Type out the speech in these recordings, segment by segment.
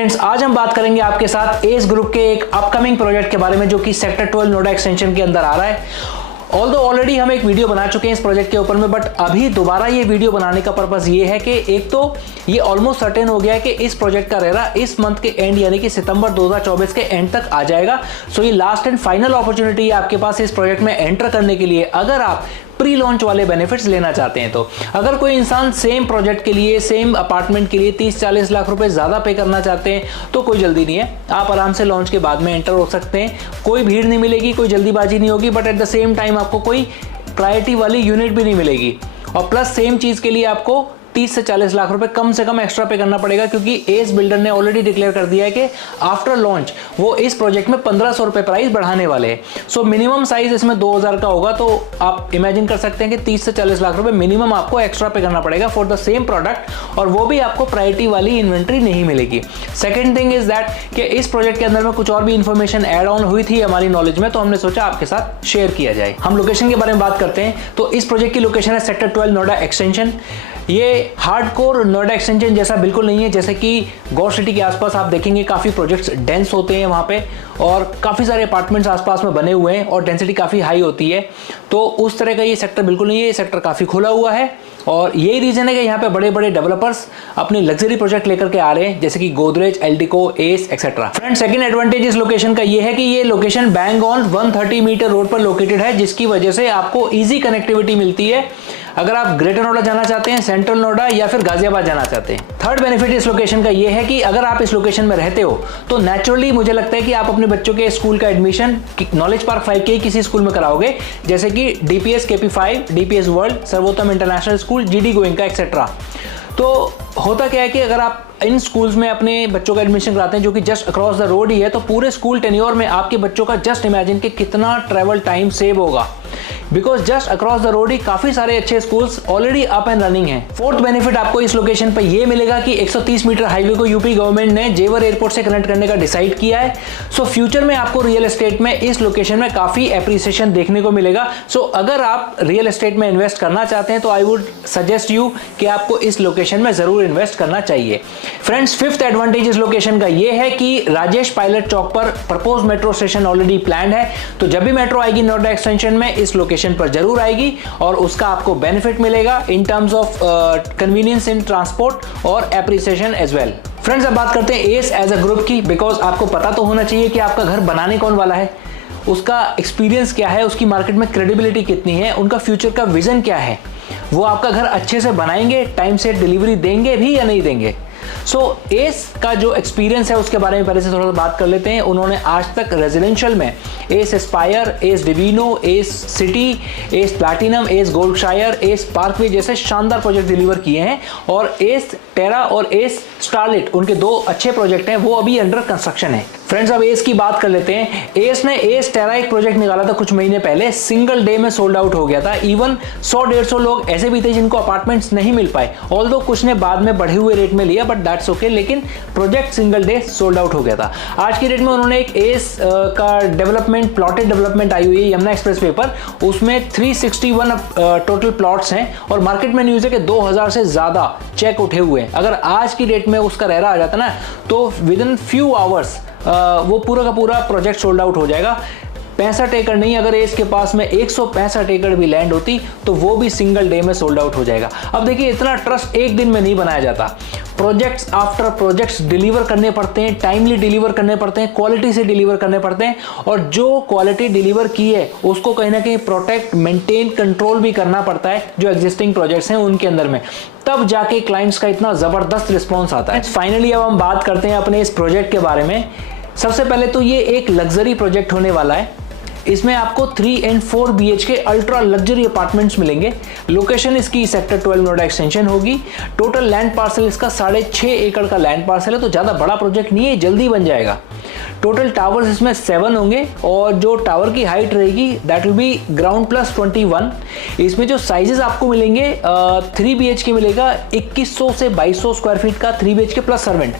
Friends, आज हम बात करेंगे आपके साथ एस ग्रुप के एक अपकमिंग प्रोजेक्ट के बारे में जो कि सेक्टर 12 नोएडा एक्सटेंशन के अंदर आ रहा है। ऑलरेडी हम एक वीडियो बना चुके हैं इस प्रोजेक्ट के ऊपर में, बट अभी दोबारा ये वीडियो बनाने का पर्पस ये है कि एक तो ये ऑलमोस्ट सर्टेन हो गया है कि इस प्रोजेक्ट का रेरा इस मंथ के एंड यानी कि सितंबर 2024 के एंड तक आ जाएगा। सो ये लास्ट एंड फाइनल अपॉर्चुनिटी है आपके पास इस प्रोजेक्ट में एंटर करने के लिए, अगर आप प्री लॉन्च वाले बेनिफिट्स लेना चाहते हैं। तो अगर कोई इंसान सेम प्रोजेक्ट के लिए, सेम अपार्टमेंट के लिए 30-40 लाख रुपए ज्यादा पे करना चाहते हैं तो कोई जल्दी नहीं है, आप आराम से लॉन्च के बाद में एंटर हो सकते हैं। कोई भीड़ नहीं मिलेगी, कोई जल्दीबाजी नहीं होगी, but at the same time आपको कोई प्रायोरिटी वाली यूनिट भी नहीं मिलेगी। और प्लस सेम चीज के लिए आपको 30 से 40 लाख रुपए कम से कम एक्स्ट्रा पे करना पड़ेगा, क्योंकि एस बिल्डर ने ऑलरेडी डिक्लेयर कर दिया है कि आफ्टर लॉन्च वो इस प्रोजेक्ट में 1500 रुपए प्राइस बढ़ाने वाले हैं। सो मिनिमम साइज इसमें 2000 का होगा, तो आप इमेजिन कर सकते हैं कि 30 से 40 लाख रुपए मिनिमम आपको एक्स्ट्रा पे करना पड़ेगा फॉर द सेम प्रोडक्ट, और वो भी आपको प्रायोरिटी वाली इन्वेंट्री नहीं मिलेगी। सेकेंड थिंग इज दैट कि इस प्रोजेक्ट के अंदर में कुछ और भी इन्फॉर्मेशन एड ऑन हुई थी हमारी नॉलेज में, तो हमने सोचा आपके साथ शेयर किया जाए। हम लोकेशन के बारे में बात करते हैं तो इस प्रोजेक्ट की लोकेशन है सेक्टर 12 नोएडा एक्सटेंशन। ये हार्डकोर नोएडा एक्सटेंशन जैसा बिल्कुल नहीं है, जैसे कि गौर सिटी के आसपास आप देखेंगे काफ़ी प्रोजेक्ट्स डेंस होते हैं वहाँ पे, और काफ़ी सारे अपार्टमेंट्स आसपास में बने हुए हैं और डेंसिटी काफ़ी हाई होती है। तो उस तरह का ये सेक्टर बिल्कुल नहीं है, ये सेक्टर काफ़ी खुला हुआ है, और यही रीज़न है कि यहाँ पे बड़े बड़े डेवलपर्स अपने लग्जरी प्रोजेक्ट लेकर के आ रहे हैं, जैसे कि Godrej, Eldeco, etcetera. Friend, second advantage इस लोकेशन का ये है कि ये location bang on 130 metre road पर लोकेटेड है, जिसकी वजह से आपको ईजी कनेक्टिविटी मिलती है अगर आप ग्रेटर नोएडा जाना चाहते हैं, सेंट्रल नोएडा या फिर गाजियाबाद जाना चाहते हैं। थर्ड बेनिफिट इस लोकेशन का ये है कि अगर आप इस लोकेशन में रहते हो तो नेचुरली मुझे लगता है कि आप अपने बच्चों के स्कूल का एडमिशन नॉलेज पार्क 5 के किसी स्कूल में कराओगे, जैसे कि डीपीएस KP5, डीपीएस वर्ल्ड, सर्वोत्तम international school, GD Goenka etcetera. तो होता क्या है कि अगर आप इन स्कूल्स में अपने बच्चों का एडमिशन कराते हैं जो कि जस्ट अक्रॉस द रोड ही है, तो पूरे स्कूल टेन्योर में आपके बच्चों का जस्ट इमेजिन कि कितना ट्रैवल टाइम सेव होगा, because just across the road ही काफी सारे अच्छे schools already up and running हैं। फोर्थ बेनिफिट आपको इस लोकेशन पर यह मिलेगा कि 130 मीटर हाईवे को यूपी गवर्नमेंट ने जेवर एयरपोर्ट से कनेक्ट करने का डिसाइड किया है। सो फ्यूचर में आपको रियल एस्टेट में इस लोकेशन में काफी एप्रिसिएशन देखने को मिलेगा। सो अगर आप रियल एस्टेट में इन्वेस्ट करना चाहते हैं तो आई वुड सजेस्ट यू कि आपको इस लोकेशन में जरूर इन्वेस्ट करना चाहिए। फ्रेंड्स, फिफ्थ एडवांटेज इस लोकेशन का यह है कि राजेश पायलट चौक पर propose metro station already planned है, तो जब भी मेट्रो आएगी नोएडा एक्सटेंशन में इस लोकेशन पर जरूर आएगी और उसका आपको बेनिफिट मिलेगा in terms of convenience in transport और एप्रिसिएशन एज वेल। फ्रेंड्स, अब बात करते हैं एस एज अ ग्रुप की, बिकॉज आपको पता तो होना चाहिए कि आपका घर बनाने कौन वाला है, उसका एक्सपीरियंस क्या है, उसकी मार्केट में क्रेडिबिलिटी कितनी है, उनका फ्यूचर का विजन क्या है, वो आपका घर अच्छे से बनाएंगे, टाइम से डिलीवरी देंगे भी या नहीं देंगे। सो एस का जो एक्सपीरियंस है उसके बारे में पहले से थोड़ा सा बात कर लेते हैं। उन्होंने आज तक रेजिडेंशियल में Ace Aspire, Ace Divino, Ace City, Ace Platinum, Ace Goldshire, Ace Parkway जैसे शानदार प्रोजेक्ट डिलीवर किए हैं, और एस टेरा और एस स्टारलिट उनके दो अच्छे प्रोजेक्ट हैं, वो अभी अंडर कंस्ट्रक्शन है। फ्रेंड्स, अब एस की बात कर लेते हैं। एस ने एस टेरा एक प्रोजेक्ट निकाला था कुछ महीने पहले, सिंगल डे में सोल्ड आउट हो गया था। इवन 100-150 लोग ऐसे भी थे जिनको अपार्टमेंट्स नहीं मिल पाए, ऑल्दो कुछ ने बाद में बढ़े हुए रेट में लिया, बट दैट्स ओके, लेकिन project single day sold out हो गया था। आज की डेट में उन्होंने एक एस का डेवलपमेंट, प्लॉटेड डेवलपमेंट आई हुई है यमुना एक्सप्रेसवे पर, उसमें 361 टोटल प्लॉट्स हैं, और मार्केट में न्यूज है कि 2000 से ज्यादा चेक उठे हुए हैं। अगर आज की डेट में उसका रेरा आ जाता ना तो विद इन फ्यू आवर्स वो पूरा का पूरा प्रोजेक्ट सोल्ड आउट हो जाएगा। 65 एकड़ नहीं, अगर एस के पास में 165 एकड़ भी लैंड होती तो वो भी सिंगल डे में सोल्ड आउट हो जाएगा। अब देखिए, इतना ट्रस्ट एक दिन में नहीं बनाया जाता, प्रोजेक्ट्स आफ्टर प्रोजेक्ट्स डिलीवर करने पड़ते हैं, टाइमली डिलीवर करने पड़ते हैं, क्वालिटी से डिलीवर करने पड़ते हैं, और जो क्वालिटी डिलीवर की है उसको कहीं ना कहीं प्रोटेक्ट, मेंटेन, कंट्रोल भी करना पड़ता है जो एग्जिस्टिंग प्रोजेक्ट्स हैं उनके अंदर में, तब जाके क्लाइंट्स का इतना जबरदस्त रिस्पॉन्स आता है। फाइनली अब हम बात करते हैं अपने इस प्रोजेक्ट के बारे में। सबसे पहले तो ये एक लग्जरी प्रोजेक्ट होने वाला है। इसमें आपको 3 and 4 BHK ultra luxury apartments मिलेंगे। लोकेशन इसकी सेक्टर 12 नोएडा एक्सटेंशन होगी। टोटल लैंड पार्सल इसका 6.5 एकड़ का लैंड पार्सल है, तो ज़्यादा बड़ा प्रोजेक्ट नहीं है, जल्दी बन जाएगा। टोटल टावर्स इसमें 7 होंगे, और जो टावर की हाइट रहेगी that will be ground plus 21। इसमें जो साइजेस आपको मिलेंगे 3 BHK मिलेगा 2100 से 2200 स्क्वायर फीट का 3 BHK प्लस सर्वेंट,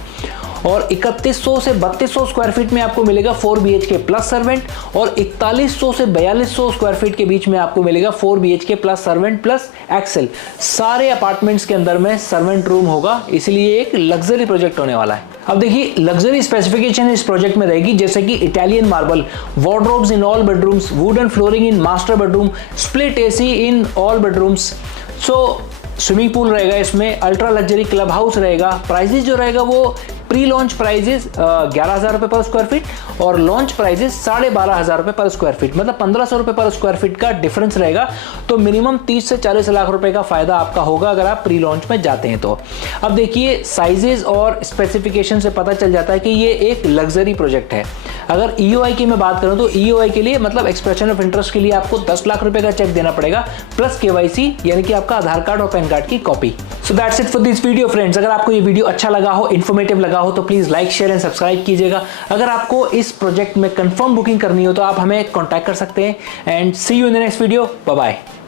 और 3100 से 3200 स्क्वायर फीट में आपको मिलेगा 4 BHK प्लस सर्वेंट, और 4100 से 4200 स्क्वायर फीट के बीच में आपको मिलेगा 4 BHK plus servant plus excel. सारे अपार्टमेंट्स के अंदर में सर्वेंट रूम होगा, इसलिए एक लग्जरी प्रोजेक्ट होने वाला है। अब देखिए लग्जरी स्पेसिफिकेशन इस प्रोजेक्ट में रहेगी, जैसे कि Italian marble, wardrobes in all bedrooms, wooden flooring in master bedroom, split AC in all bedrooms. So swimming pool रहेगा इसमें, अल्ट्रा लग्जरी क्लब हाउस रहेगा। प्राइजेस जो रहेगा वो प्री लॉन्च प्राइजेस 11,000 रुपये पर स्क्वायर फीट और लॉन्च प्राइजेस 12,500 रुपये पर स्क्वायर फीट, मतलब 1,500 रुपये पर स्क्वायर फीट का डिफरेंस रहेगा। तो मिनिमम 30 से 40 लाख रुपए का फायदा आपका होगा अगर आप प्री लॉन्च में जाते हैं तो। अब देखिए साइजेस और स्पेसिफिकेशन से पता चल जाता है कि ये एक लग्जरी प्रोजेक्ट है। अगर EOI की मैं बात करूं तो EOI के लिए मतलब एक्सप्रेशन ऑफ इंटरेस्ट के लिए आपको 10 लाख रुपए का चेक देना पड़ेगा प्लस KYC यानी कि आपका आधार कार्ड और पैन कार्ड की copy. So that's it for this video friends. अगर आपको ये वीडियो अच्छा लगा हो, इन्फॉर्मेटिव लगा हो तो please like share and subscribe कीजिएगा। अगर आपको इस प्रोजेक्ट में कंफर्म बुकिंग करनी हो तो आप हमें कॉन्टैक्ट कर सकते हैं। And see you in the next video. Bye bye.